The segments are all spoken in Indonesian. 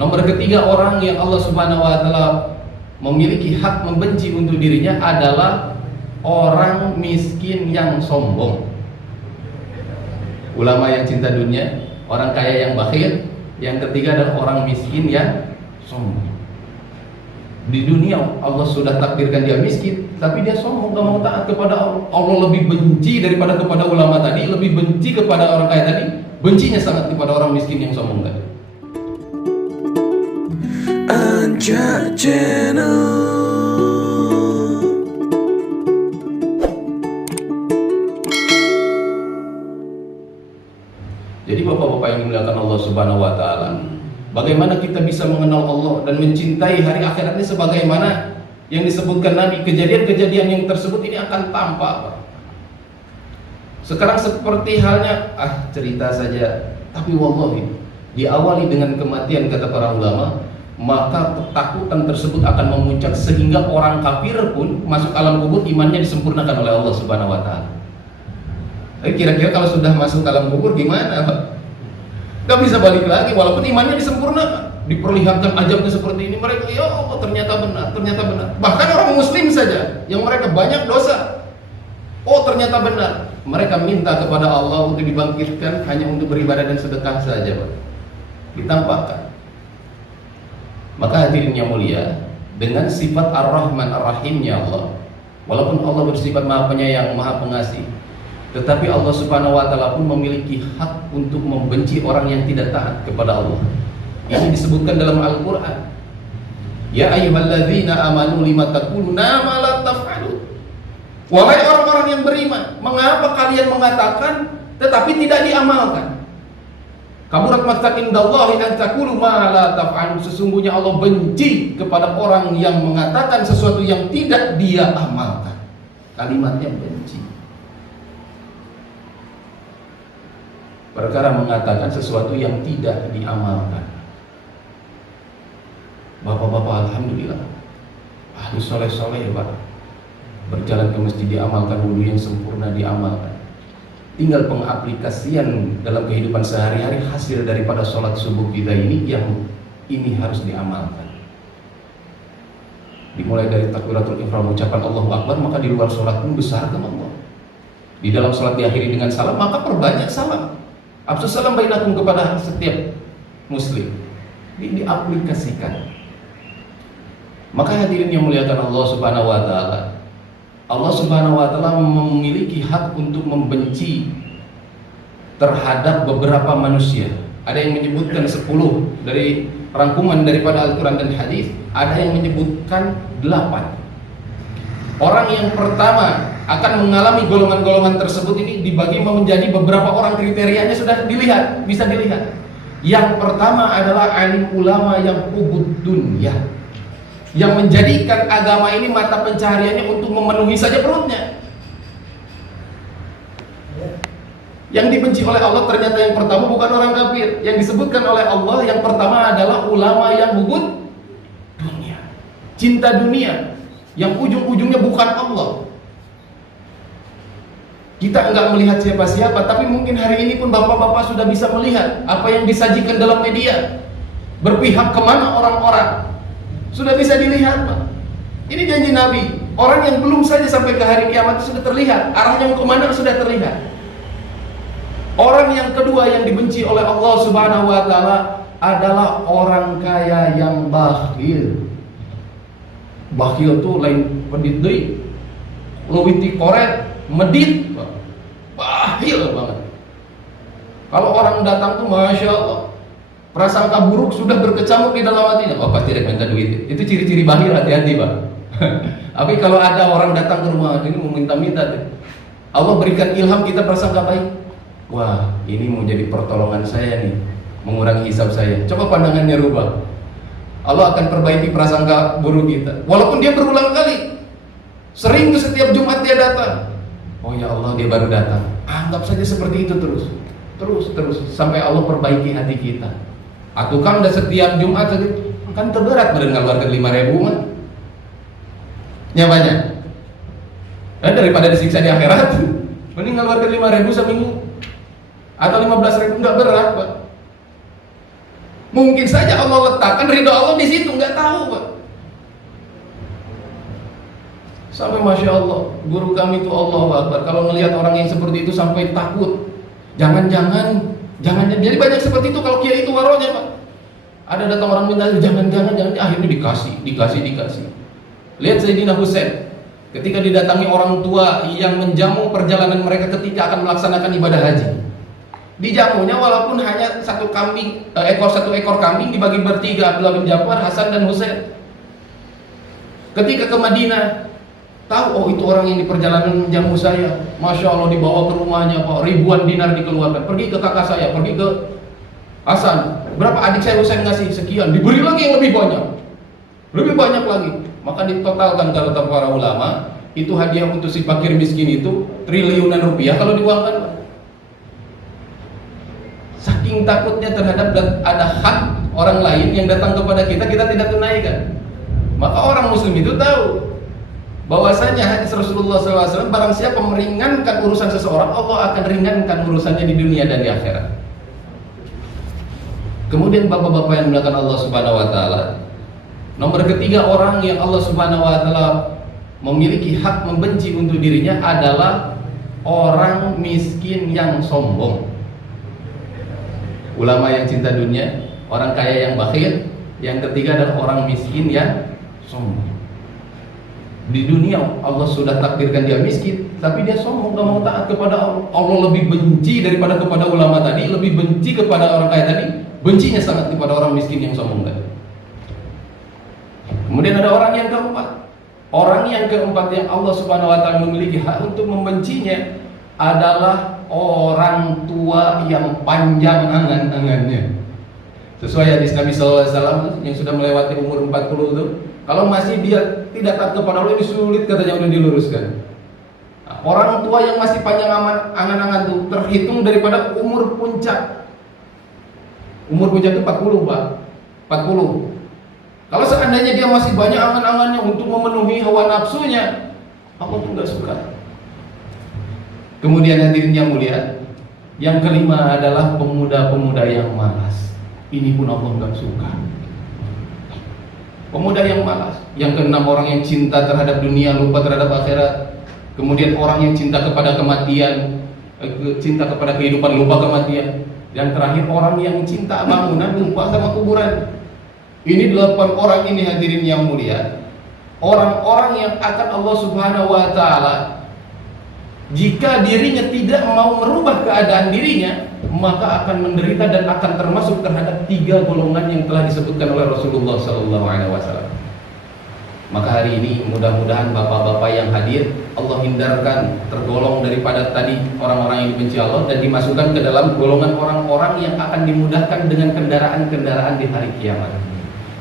Nomor ketiga, orang yang Allah Subhanahu wa taala memiliki hak membenci untuk dirinya adalah orang miskin yang sombong. Ulama yang cinta dunia, orang kaya yang bakhil. Yang ketiga adalah orang miskin yang sombong. Di dunia Allah sudah takdirkan dia miskin, tapi dia sombong, gak mau taat kepada Allah. Allah lebih benci daripada kepada ulama tadi, lebih benci kepada orang kaya tadi, bencinya sangat kepada orang miskin yang sombong tadi. Anja Channel. Jadi bapak-bapak yang dimuliakan Allah Subhanahu wa taala, bagaimana kita bisa mengenal Allah dan mencintai hari akhirat ini sebagaimana yang disebutkan Nabi, kejadian-kejadian yang tersebut ini akan tampak. Sekarang seperti halnya cerita saja, tapi wallahi diawali dengan kematian, kata para ulama, maka ketakutan tersebut akan memuncak sehingga orang kafir pun masuk alam kubur imannya disempurnakan oleh Allah Subhanahu wa taala. Kira-kira kalau sudah masuk alam kubur gimana, Pak? Gak bisa balik lagi walaupun imannya disempurnakan. Diperlihatkan ajabnya seperti ini, mereka ya Allah ternyata benar, ternyata benar. Bahkan orang muslim saja yang mereka banyak dosa, oh ternyata benar. Mereka minta kepada Allah untuk dibangkitkan hanya untuk beribadah dan sedekah saja, Pak. Ditampakkan. Maka hadirin yang mulia, dengan sifat Ar-Rahman Ar-Rahimnya Allah, walaupun Allah bersifat Maha Penyayang, Maha Pengasih, tetapi Allah Subhanahu wa taala pun memiliki hak untuk membenci orang yang tidak taat kepada Allah. Ini disebutkan dalam Al-Qur'an. Ya ayyuhalladzina amanu lima taquluna ma la taf'alun. Wahai orang-orang yang beriman, mengapa kalian mengatakan tetapi tidak diamalkan? Kamurat maqtan indallahi an taqulu ma la taf'alun. Sesungguhnya Allah benci kepada orang yang mengatakan sesuatu yang tidak dia amalkan. Kalimatnya benci. Perkara mengatakan sesuatu yang tidak diamalkan. Bapak-bapak, alhamdulillah, ahli soleh-soleh, Pak, berjalan ke masjid diamalkan, wudhu yang sempurna diamalkan. Tinggal pengaplikasian dalam kehidupan sehari-hari hasil daripada sholat subuh kita ini yang ini harus diamalkan. Dimulai dari takbiratul ihram, ucapan Allahu Akbar, maka di luar sholat pun besarkan Allah. Di dalam sholat diakhiri dengan salam, maka perbanyak salam. Absussalam bainakum kepada setiap muslim. Ini diaplikasikan. Maka hadirin yang muliakan Allah Subhanahu wa taala, Allah Subhanahu wa taala memiliki hak untuk membenci terhadap beberapa manusia. Ada yang menyebutkan 10 dari rangkuman daripada Al-Qur'an dan hadis, ada yang menyebutkan 8. Orang yang pertama akan mengalami golongan-golongan tersebut ini dibagi menjadi beberapa orang, kriterianya sudah dilihat, bisa dilihat. Yang pertama adalah alim ulama yang ubud dunya, yang menjadikan agama ini mata pencahariannya untuk memenuhi saja perutnya. Yang dibenci oleh Allah ternyata yang pertama bukan orang kafir. Yang disebutkan oleh Allah yang pertama adalah ulama yang ubud dunia, cinta dunia, yang ujung-ujungnya bukan Allah. Kita enggak melihat siapa-siapa, tapi mungkin hari ini pun bapak-bapak sudah bisa melihat apa yang disajikan dalam media. Berpihak kemana orang-orang, sudah bisa dilihat, Pak. Ini janji Nabi. Orang yang belum saja sampai ke hari kiamat itu sudah terlihat, arahnya kemana sudah terlihat. Orang yang kedua yang dibenci oleh Allah Subhanahu wa taala adalah orang kaya yang bakhil. Bakhil tuh lain pedit deui, leuwih koret, medit, bakhil banget. Kalau orang datang tuh masya Allah, prasangka buruk sudah berkecamuk di dalam hatinya. Oh pasti dia minta duit. Itu ciri-ciri bakhil, hati-hati, Pak. Tapi kalau ada orang datang ke rumah ini mau minta-minta, Allah berikan ilham kita prasangka baik. Wah, ini mau jadi pertolongan saya nih, mengurangi hisab saya. Coba pandangannya rubah. Allah akan perbaiki prasangka buruk kita. Walaupun dia berulang kali, sering tuh setiap Jumat dia datang. Oh ya Allah, dia baru datang. Anggap saja seperti itu terus sampai Allah perbaiki hati kita. Atau kan udah setiap Jumat saja, kan terberat mengeluarkan 5.000 mah. Nyamanya. Daripada disiksa di akhirat, mending ngeluarkan 5.000 seminggu atau 15.000, enggak berat, Pak. Mungkin saja Allah letakkan ridho Allah di situ, nggak tahu Pak. Sampai Masya Allah, guru kami itu Allahu Akbar, kalau melihat orang yang seperti itu sampai takut. Jangan. Jadi banyak seperti itu kalau kiai itu warohnya Pak. Ada datang orang minta jangan, akhirnya dikasih. Lihat Sayyidina Husain, ketika didatangi orang tua yang menjamu perjalanan mereka ketika akan melaksanakan ibadah haji. Dijamunya walaupun hanya satu ekor kambing dibagi bertiga, Abdullah bin Ja'far, Hasan dan Husain. Ketika ke Madinah, tahu oh itu orang yang di perjalanan menjamu saya, Masya Allah, dibawa ke rumahnya Pak, ribuan dinar dikeluarkan, pergi ke kakak saya, pergi ke Hasan, berapa adik saya Husain ngasih sekian, diberi lagi yang lebih banyak lagi. Maka ditotalkan kata para ulama, itu hadiah untuk si fakir miskin itu triliunan rupiah kalau diuangkan Pak. Saking takutnya terhadap ada hak orang lain yang datang kepada kita tidak tunaikan. Maka orang muslim itu tahu bahwasanya hadis Rasulullah SAW, barang siapa meringankan urusan seseorang, Allah akan ringankan urusannya di dunia dan di akhirat. Kemudian bapak-bapak yang dimuliakan Allah Subhanahu wa taala, nomor ketiga orang yang Allah Subhanahu wa taala memiliki hak membenci untuk dirinya adalah orang miskin yang sombong. Ulama yang cinta dunia, orang kaya yang bakhil, yang ketiga adalah orang miskin yang sombong. Di dunia Allah sudah takdirkan dia miskin, tapi dia sombong, gak mau taat kepada Allah. Allah lebih benci daripada kepada ulama tadi, lebih benci kepada orang kaya tadi, bencinya sangat kepada orang miskin yang sombong tadi. Kemudian ada orang yang keempat. Orang yang keempat yang Allah Subhanahu wa taala memiliki hak untuk membencinya adalah orang tua yang panjang angan-angannya. Sesuai hadis Nabi SAW yang sudah melewati umur 40 itu, kalau masih dia tidak taat kepada Allah, ini sulit katanya untuk diluruskan. Nah, orang tua yang masih panjang angan-angan itu terhitung daripada umur puncak. Umur puncak itu 40 Pak, 40. Kalau seandainya dia masih banyak angan-angannya untuk memenuhi hawa nafsunya, Allah tuh nggak suka. Kemudian hadirin yang mulia, yang kelima adalah pemuda-pemuda yang malas. Ini pun Allah nggak suka. Pemuda yang malas. Yang keenam, orang yang cinta terhadap dunia, lupa terhadap akhirat. Kemudian orang yang cinta kepada kematian, cinta kepada kehidupan, lupa kematian. Yang terakhir, orang yang cinta bangunan, lupa sama kuburan. Ini 8 orang ini hadirin yang mulia, orang-orang yang akan Allah Subhanahu wa taala, jika dirinya tidak mau merubah keadaan dirinya, maka akan menderita dan akan termasuk terhadap 3 golongan yang telah disebutkan oleh Rasulullah SAW. Maka hari ini mudah-mudahan bapak-bapak yang hadir, Allah hindarkan tergolong daripada tadi orang-orang yang dibenci Allah, dan dimasukkan ke dalam golongan orang-orang yang akan dimudahkan dengan kendaraan-kendaraan di hari kiamat.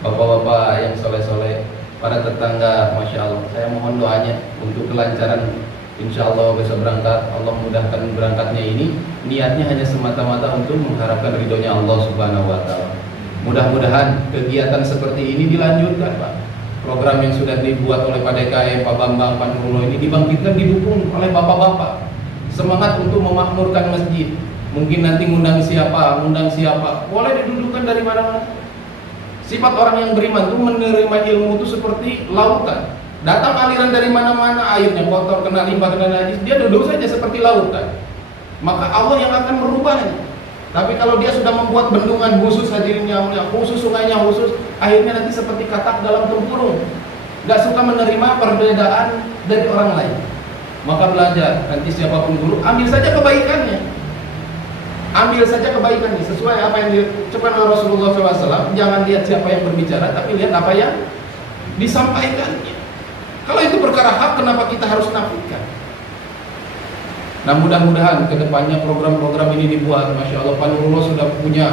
Bapak-bapak yang soleh-soleh, para tetangga, Masya Allah, saya mohon doanya untuk kelancaran. Insya Allah besok berangkat, Allah mudahkan berangkatnya ini. Niatnya hanya semata-mata untuk mengharapkan ridhonya Allah Subhanahu wa taala. Mudah-mudahan kegiatan seperti ini dilanjutkan Pak. Program yang sudah dibuat oleh Pak DKM, Pak Bambang, Pak Nurullah ini dibangkitkan, didukung oleh bapak-bapak. Semangat untuk memakmurkan masjid. Mungkin nanti ngundang siapa, boleh didudukan dari mana-mana. Sifat orang yang beriman itu menerima ilmu itu seperti lautan. Datang aliran dari mana-mana, airnya kotor, kena limbah, kena najis, dia duduk saja seperti lautan. Maka Allah yang akan merubahnya. Tapi kalau dia sudah membuat bendungan khusus, hadirin yang mulia, khusus sungainya khusus, akhirnya nanti seperti katak dalam tempurung. Gak suka menerima perbedaan dari orang lain. Maka belajar, nanti siapapun guru, ambil saja kebaikannya. Ambil saja kebaikannya sesuai apa yang diucapkan oleh Rasulullah SAW. Jangan lihat siapa yang berbicara, tapi lihat apa yang disampaikannya. Kalau itu perkara hak, kenapa kita harus nafikan? Nah, mudah-mudahan kedepannya program-program ini dibuat. Masya Allah, Pak Nurullah sudah punya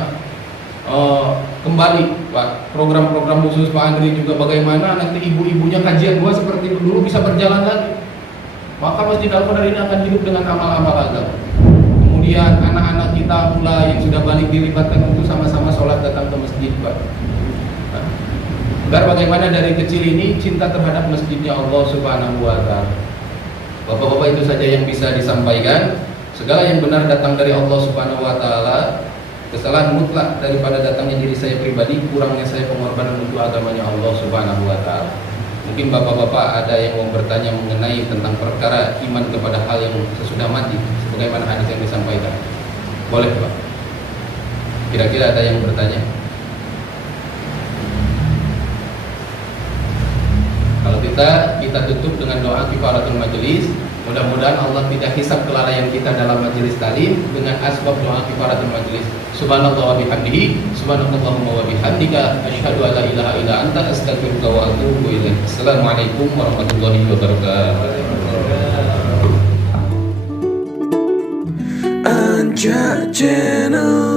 kembali Pak program-program khusus. Pak Andri juga bagaimana nanti ibu-ibunya kajian dua seperti dulu bisa berjalan lagi. Maka Masjid Al-Qadar ini akan hidup dengan amal-amal agama. Kemudian anak-anak kita mulai yang sudah balik dilibatkan untuk sama-sama sholat datang ke masjid Pak. Agar bagaimana dari kecil ini cinta terhadap masjidnya Allah Subhanahu wa taala. Bapak-bapak, itu saja yang bisa disampaikan. Segala yang benar datang dari Allah Subhanahu wa taala. Kesalahan mutlak daripada datangnya diri saya pribadi, kurangnya saya pengorbanan untuk agamanya Allah Subhanahu wa taala. Mungkin bapak-bapak ada yang mau bertanya mengenai tentang perkara iman kepada hal yang sesudah mati, sebagaimana hadis yang disampaikan. Boleh, Pak? Kira-kira ada yang bertanya? Kalau kita tutup dengan doa kifaratul majelis. Mudah-mudahan Allah tidak hisab kelalaian kita dalam majelis talim dengan asbab doa kifaratul majelis. Subhanallah wa bihamdihi, subhanallahumma wa bihamdika, asyhadu an la ilaha illa anta, astaghfiruka wa atubu ilaik. Assalamualaikum warahmatullahi wabarakatuh. Anja Channel.